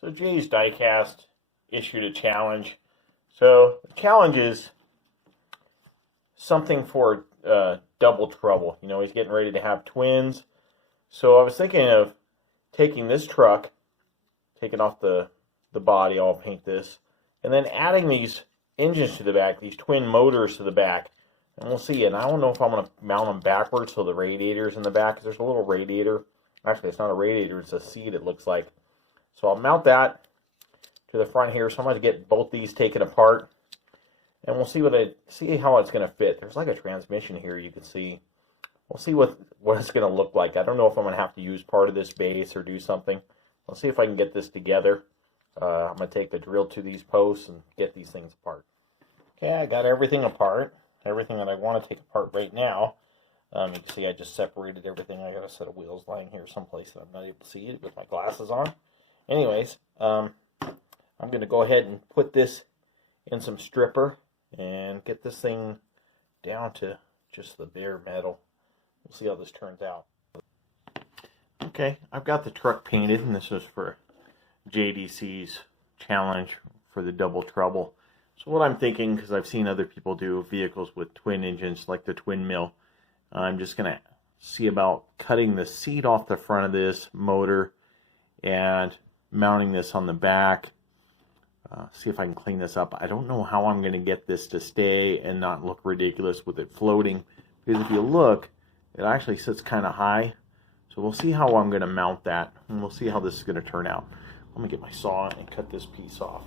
So Jay's Diecast issued a challenge. So the challenge is something for double trouble. You know, he's getting ready to have twins. So I was thinking of taking this truck, taking off the body, I'll paint this, and then adding these engines to the back, these twin motors to the back. And we'll see. And I don't know if I'm going to mount them backwards so the radiator's in the back, because there's a little radiator. Actually, it's not a radiator, it's a seat, it looks like. So I'll mount that to the front here. So I'm going to get both these taken apart, and we'll see see how it's going to fit. There's like a transmission here, you can see. We'll see what it's going to look like. I don't know if I'm going to have to use part of this base or do something. I'll see if I can get this together. I'm going to take the drill to these posts and get these things apart. Okay, I got everything apart. Everything that I want to take apart right now. You can see I just separated everything. I got a set of wheels lying here someplace that I'm not able to see it with my glasses on. Anyways, I'm going to go ahead and put this in some stripper and get this thing down to just the bare metal. We'll see how this turns out. Okay, I've got the truck painted, and this is for JDC's challenge for the double trouble. So what I'm thinking, because I've seen other people do vehicles with twin engines like the twin mill, I'm just going to see about cutting the seat off the front of this motor and mounting this on the back. See if I can clean this up. I don't know how I'm going to get this to stay and not look ridiculous with it floating, because if you look, it actually sits kind of high. So we'll see how I'm going to mount that, and we'll see how this is going to turn out. Let me get my saw and cut this piece off.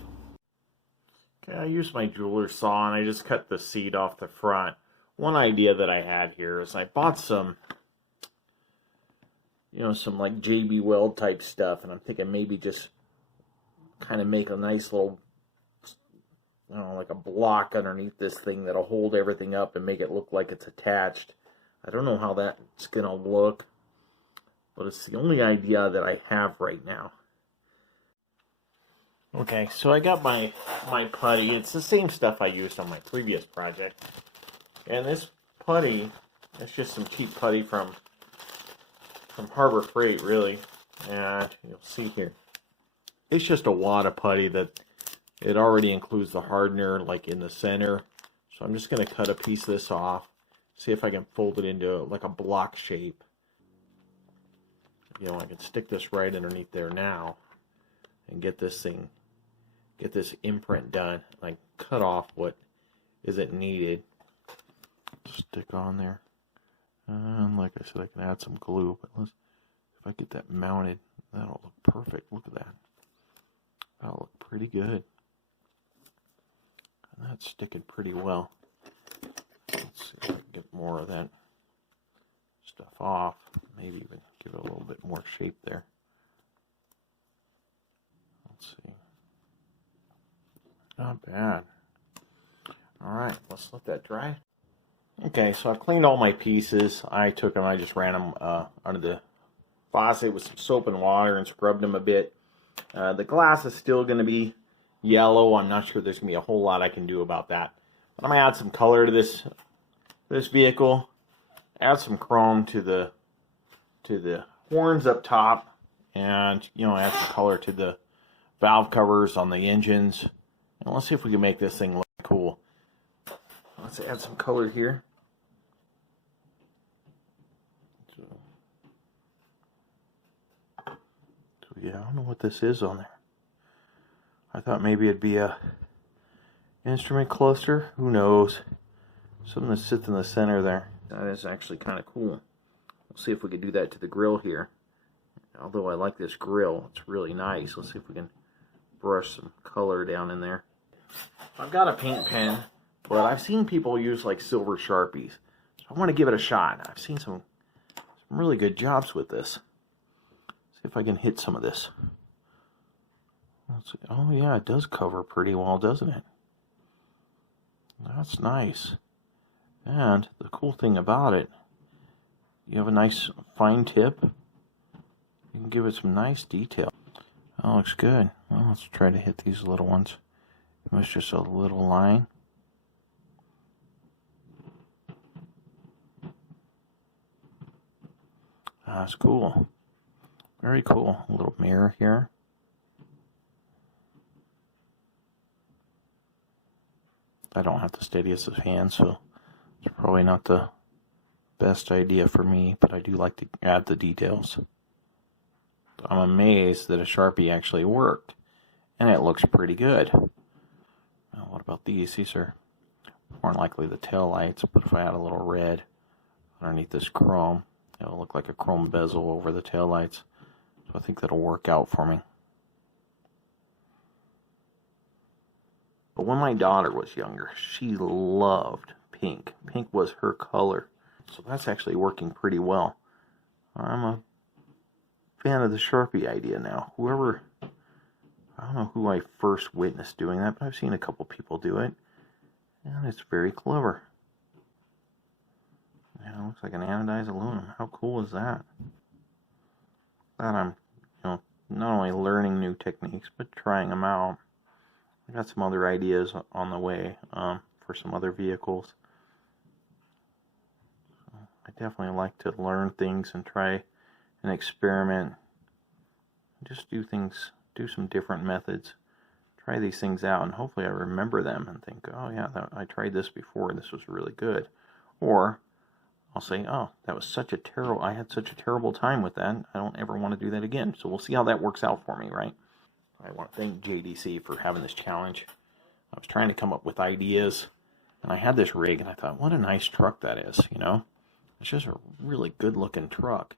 Okay, I used my jeweler's saw and I just cut the seat off the front. One idea that I had here is I bought some, some like JB Weld type stuff, and I'm thinking maybe just kind of make a nice little, like a block underneath this thing that'll hold everything up and make it look like it's attached. I don't know how that's going to look, but it's the only idea that I have right now. Okay, so I got my putty. It's the same stuff I used on my previous project. And this putty, it's just some cheap putty from Harbor Freight, really. And you'll see here, it's just a wad of putty that it already includes the hardener like in the center. So I'm just going to cut a piece of this off, see if I can fold it into like a block shape. I can stick this right underneath there now and get this imprint done. Like cut off what isn't needed. Stick on there. And like I said, I can add some glue, but if I get that mounted, that'll look perfect. Look at that. That'll look pretty good. And that's sticking pretty well. Let's see if I can get more of that stuff off. Maybe even give it a little bit more shape there. Let's see. Not bad. Alright, let's let that dry. Okay, so I've cleaned all my pieces. I took them, I just ran them under the faucet with some soap and water and scrubbed them a bit. The glass is still going to be yellow. I'm not sure there's going to be a whole lot I can do about that. But I'm going to add some color to this vehicle. Add some chrome to the horns up top. And, add some color to the valve covers on the engines. And let's see if we can make this thing look cool. Let's add some color here. So yeah, I don't know what this is on there. I thought maybe it'd be a instrument cluster. Who knows? Something that sits in the center there. That is actually kind of cool. We'll see if we can do that to the grill here. Although I like this grill, it's really nice. Let's see if we can brush some color down in there. I've got a paint pen, but I've seen people use like silver Sharpies. So I want to give it a shot. I've seen some really good jobs with this. See if I can hit some of this. Let's see. Oh yeah, it does cover pretty well, doesn't it? That's nice. And the cool thing about it, you have a nice fine tip. You can give it some nice detail. That looks good. Well, let's try to hit these little ones. It was just a little line. That's cool. Very cool. A little mirror here. I don't have the steadiest of hands, so it's probably not the best idea for me, but I do like to add the details. I'm amazed that a Sharpie actually worked, and it looks pretty good. Now, what about these? These are more than likely the tail lights, but if I add a little red underneath this chrome, it'll look like a chrome bezel over the tail lights. So I think that'll work out for me. But when my daughter was younger, she loved pink. Pink was her color. So that's actually working pretty well. I'm a fan of the Sharpie idea now. I don't know who I first witnessed doing that, but I've seen a couple people do it. And it's very clever. Yeah, it looks like an anodized aluminum. How cool is that? Glad I'm, not only learning new techniques, but trying them out. I got some other ideas on the way for some other vehicles. So I definitely like to learn things and try and experiment. Just do some different methods. Try these things out, and hopefully I remember them and think, oh yeah, I tried this before, and this was really good. Or I'll say, oh, I had such a terrible time with that. I don't ever want to do that again. So we'll see how that works out for me, right? I want to thank JDC for having this challenge. I was trying to come up with ideas, and I had this rig, and I thought, what a nice truck that is, It's just a really good-looking truck.